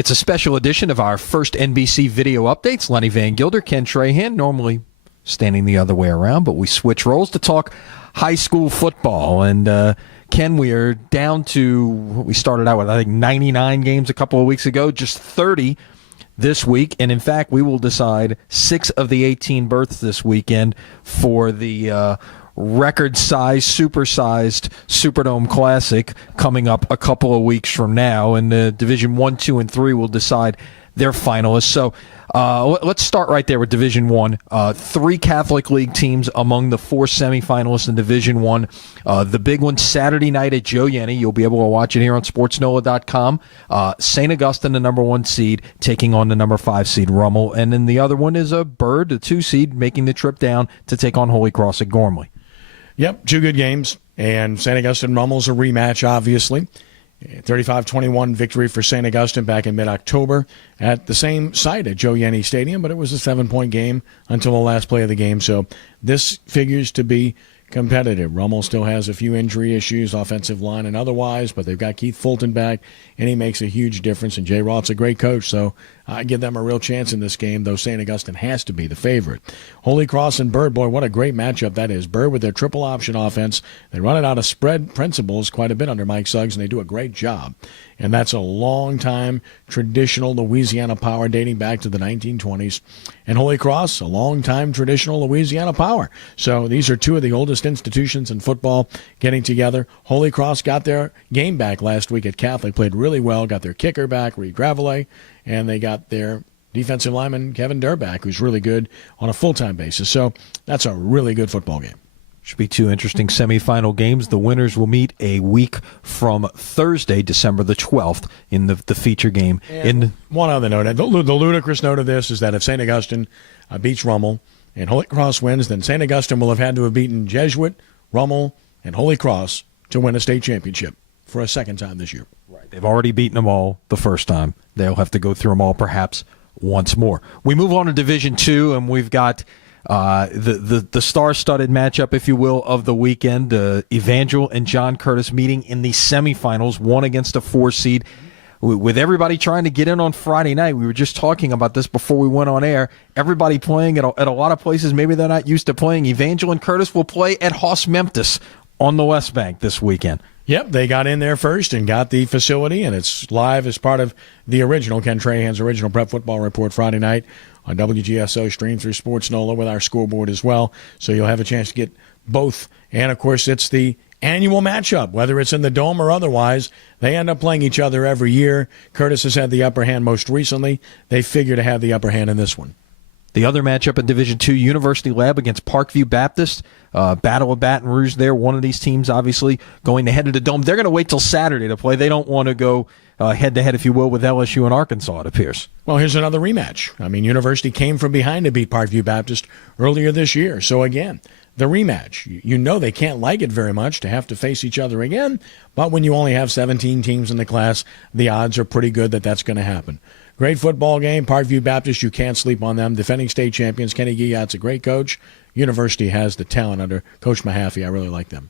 It's a special edition of our first NBC video updates. Lenny Vangilder, Ken Trahan, normally standing the other way around, but we switch roles to talk high school football. And Ken, we are down to, we started out with, I think, 99 games a couple of weeks ago, just 30 this week. And in fact, we will decide 6 of the 18 berths this weekend for the record-sized, supersized Superdome Classic coming up a couple of weeks from now. And Division 1, 2, and 3 will decide their finalists. So let's start right there with Division 1. 3 Catholic League teams among the 4 semifinalists in Division 1. The big one Saturday night at Joe Yenny. You'll be able to watch it here on sportsnola.com. St. Augustine, the number 1 seed, taking on the number 5 seed Rummel. And then the other one is a Bird, the 2 seed, making the trip down to take on Holy Cross at Gormley. Yep, 2 good games. And St. Augustine Rummel's a rematch, obviously. 35-21 victory for St. Augustine back in mid-October at the same site at Joe Yenny Stadium, but it was a 7-point game until the last play of the game. So this figures to be competitive. Rummel still has a few injury issues, offensive line and otherwise, but they've got Keith Fulton back, and he makes a huge difference. And Jay Roth's a great coach, so I give them a real chance in this game, though St. Augustine has to be the favorite. Holy Cross and Bird, boy, what a great matchup that is. Bird with their triple option offense. They run it out of spread principles quite a bit under Mike Suggs, and they do a great job. And that's a long-time traditional Louisiana power dating back to the 1920s. And Holy Cross, a long-time traditional Louisiana power. So these are 2 of the oldest institutions in football getting together. Holy Cross got their game back last week at Catholic, played really well, got their kicker back, Reed Gravelet, and they got their defensive lineman, Kevin Durr, back, who's really good on a full-time basis. So that's a really good football game. Should be 2 interesting semifinal games. The winners will meet a week from Thursday, December the 12th, in the feature game. One other note, the ludicrous note of this is that if St. Augustine beats Rummel and Holy Cross wins, then St. Augustine will have had to have beaten Jesuit, Rummel, and Holy Cross to win a state championship for a second time this year. Right. They've already beaten them all the first time. They'll have to go through them all perhaps once more. We move on to Division 2, and we've got the star-studded matchup, if you will, of the weekend. Evangel and John Curtis meeting in the semifinals, 1 against a 4 seed. With everybody trying to get in on Friday night, we were just talking about this before we went on air. Everybody playing at a lot of places maybe they're not used to playing. Evangel and Curtis will play at Hoss Memphis on the West Bank this weekend. Yep, they got in there first and got the facility, and it's live as part of the original Ken Trahan's original Prep Football Report Friday night on WGSO, streamed through Sports NOLA with our scoreboard as well. So you'll have a chance to get both. And, of course, it's the annual matchup, whether it's in the Dome or otherwise. They end up playing each other every year. Curtis has had the upper hand most recently. They figure to have the upper hand in this one. The other matchup in Division 2, University Lab against Parkview Baptist. Battle of Baton Rouge there. One of these teams, obviously, going to head to the Dome. They're going to wait till Saturday to play. They don't want to go head-to-head, if you will, with LSU and Arkansas, it appears. Well, here's another rematch. I mean, University came from behind to beat Parkview Baptist earlier this year. So, again, the rematch. You know they can't like it very much to have to face each other again, but when you only have 17 teams in the class, the odds are pretty good that that's going to happen. Great football game. Parkview Baptist, you can't sleep on them. Defending state champions, Kenny Guillott's a great coach. University has the talent under Coach Mahaffey. I really like them.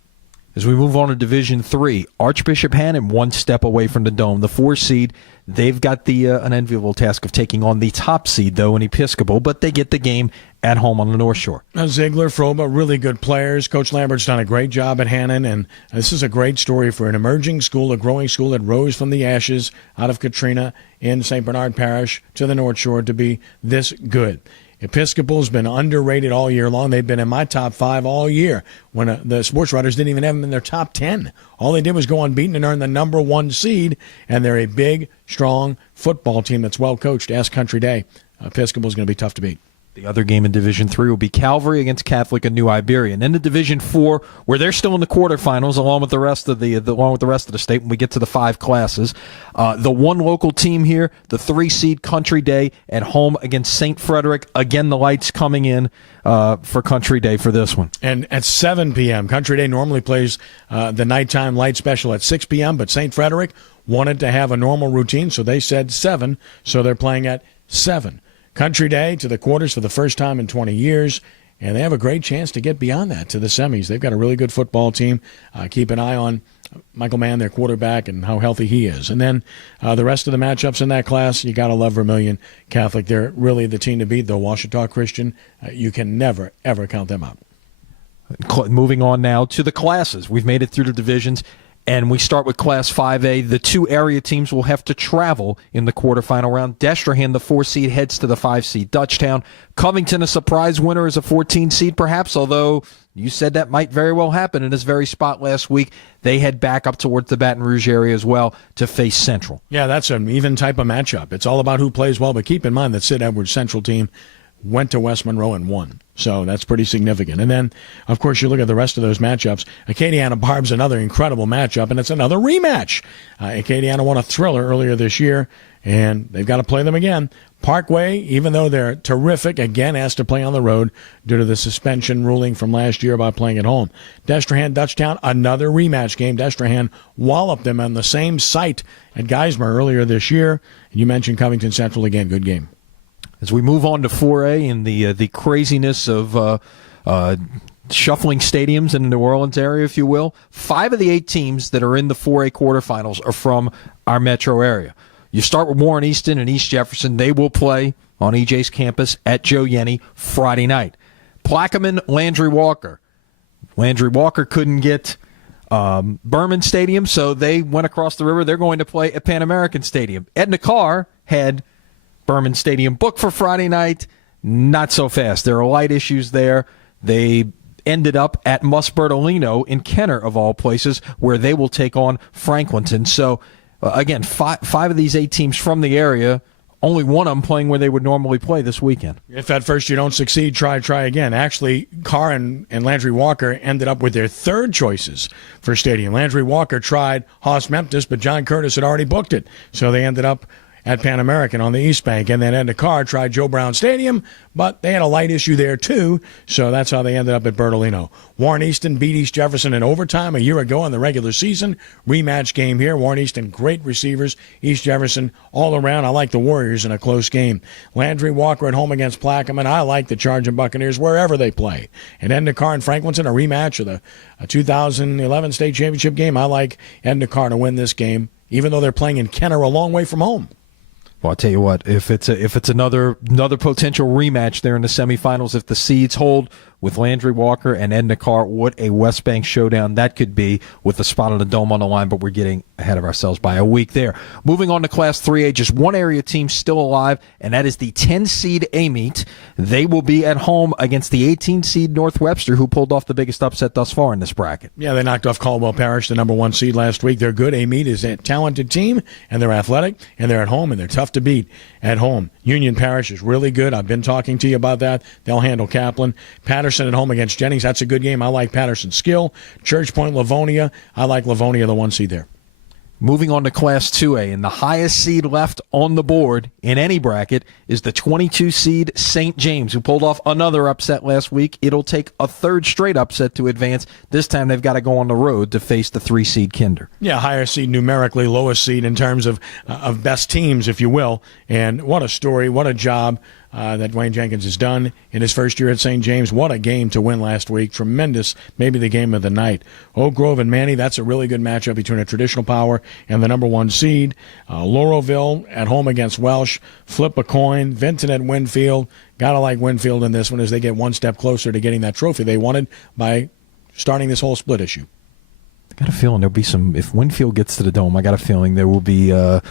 As we move on to Division 3, Archbishop Hannon 1 step away from the Dome. The 4 seed, they've got the unenviable task of taking on the top seed, though, in Episcopal, but they get the game at home on the North Shore. Ziegler, Froba, really good players. Coach Lambert's done a great job at Hannon, and this is a great story for an emerging school, a growing school that rose from the ashes out of Katrina in St. Bernard Parish to the North Shore to be this good. Episcopal's been underrated all year long. They've been in my top 5 all year when the sports writers didn't even have them in their top 10. All they did was go unbeaten and earn the number 1 seed, and they're a big, strong football team that's well coached. Ask Country Day. Episcopal's going to be tough to beat. The other game in Division 3 will be Calvary against Catholic and New Iberia. And then the Division 4, where they're still in the quarterfinals, along with the rest of the state when we get to the 5 classes. The one local team here, the 3 seed Country Day at home against St. Frederick. Again, the lights coming in for Country Day for this one. And at 7 p.m., Country Day normally plays the nighttime light special at 6 p.m., but St. Frederick wanted to have a normal routine, so they said 7, so they're playing at 7. Country Day to the quarters for the first time in 20 years, and they have a great chance to get beyond that to the semis. They've got a really good football team. Keep an eye on Michael Mann, their quarterback, and how healthy he is. And then the rest of the matchups in that class, you got to love Vermilion Catholic. They're really the team to beat, though Ouachita Christian, you can never, ever count them out. Moving on now to the classes. We've made it through the divisions, and we start with Class 5A. The two area teams will have to travel in the quarterfinal round. Destrehan, the 4 seed, heads to the 5 seed Dutchtown. Covington, a surprise winner, as a 14 seed perhaps, although you said that might very well happen in this very spot last week. They head back up towards the Baton Rouge area as well to face Central. Yeah, that's an even type of matchup. It's all about who plays well, but keep in mind that Sid Edwards' Central team went to West Monroe and won. So that's pretty significant. And then, of course, you look at the rest of those matchups. Acadiana Barb's another incredible matchup, and it's another rematch. Acadiana won a thriller earlier this year, and they've got to play them again. Parkway, even though they're terrific, again has to play on the road due to the suspension ruling from last year about playing at home. Destrehan, Dutchtown, another rematch game. Destrehan walloped them on the same site at Geismar earlier this year. And you mentioned Covington Central again. Good game. As we move on to 4A and the craziness of shuffling stadiums in the New Orleans area, if you will, 5 of the 8 teams that are in the 4A quarterfinals are from our metro area. You start with Warren Easton and East Jefferson. They will play on EJ's campus at Joe Yenny Friday night. Plaquemine, Landry Walker. Landry Walker couldn't get Berman Stadium, so they went across the river. They're going to play at Pan American Stadium. Edna Carr had Berman Stadium booked for Friday night. Not so fast. There are light issues there. They ended up at Mus Bertolino in Kenner, of all places, where they will take on Franklinton. So, again, five of these 8 teams from the area, only one of them playing where they would normally play this weekend. If at first you don't succeed, try again. Actually, Carr and Landry Walker ended up with their third choices for stadium. Landry Walker tried Haas Memphis, but John Curtis had already booked it. So they ended up at Pan American on the East Bank. And then Edna Carr tried Joe Brown Stadium, but they had a light issue there too, so that's how they ended up at Bertolino. Warren Easton beat East Jefferson in overtime a year ago in the regular season. Rematch game here. Warren Easton, great receivers. East Jefferson, all around. I like the Warriors in a close game. Landry Walker at home against Plaquemine. I like the Charging Buccaneers wherever they play. And Edna Carr and Franklinton, a rematch of the 2011 state championship game. I like Edna Carr to win this game, even though they're playing in Kenner, a long way from home. Well, I'll tell you what, if it's another potential rematch there in the semifinals, if the seeds hold with Landry Walker and Edna Carr, what a West Bank showdown that could be with the spot on the dome on the line, but we're getting ahead of ourselves by a week there. Moving on to Class 3A, just one area team still alive, and that is the 10-seed A-Meet. They will be at home against the 18-seed North Webster, who pulled off the biggest upset thus far in this bracket. Yeah, they knocked off Caldwell Parish, the number 1 seed last week. They're good. A-Meet is a talented team, and they're athletic, and they're at home, and they're tough to beat at home. Union Parish is really good. I've been talking to you about that. They'll handle Kaplan. Patterson at home against Jennings. That's a good game. I like Patterson's skill. Church Point, Livonia. I like Livonia, the 1 seed there. Moving on to Class 2A, and the highest seed left on the board in any bracket is the 22-seed St. James, who pulled off another upset last week. It'll take a third straight upset to advance. This time they've got to go on the road to face the 3-seed Kinder. Yeah, higher seed numerically, lowest seed in terms of best teams, if you will. And what a story, what a job that Dwayne Jenkins has done in his first year at St. James. What a game to win last week. Tremendous, maybe the game of the night. Oak Grove and Manny, that's a really good matchup between a traditional power and the number 1 seed. Lauraville at home against Welsh. Flip a coin. Vinton at Winfield. Gotta like Winfield in this one as they get one step closer to getting that trophy they wanted by starting this whole split issue. I got a feeling there'll be some, if Winfield gets to the Dome, I got a feeling there will be a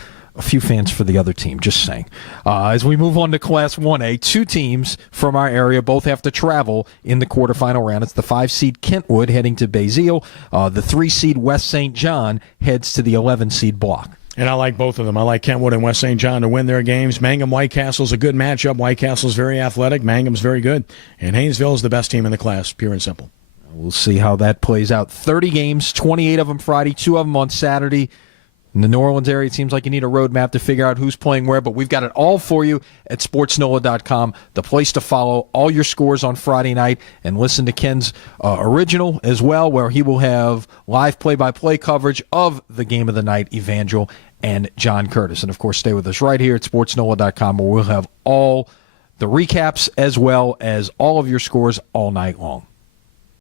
few fans for the other team, just saying. As we move on to Class 1A, 2 teams from our area both have to travel in the quarterfinal round. It's the 5-seed Kentwood heading to Basile. The 3-seed West St. John heads to the 11-seed Block. And I like both of them. I like Kentwood and West St. John to win their games. Mangum White Castle's a good matchup. White Castle's very athletic. Mangum's very good. And Haynesville's the best team in the class, pure and simple. We'll see how that plays out. 30 games, 28 of them Friday, 2 of them on Saturday. In the New Orleans area, it seems like you need a roadmap to figure out who's playing where, but we've got it all for you at sportsnola.com, the place to follow all your scores on Friday night, and listen to Ken's original as well, where he will have live play-by-play coverage of the game of the night, Evangel and John Curtis. And, of course, stay with us right here at sportsnola.com, where we'll have all the recaps as well as all of your scores all night long.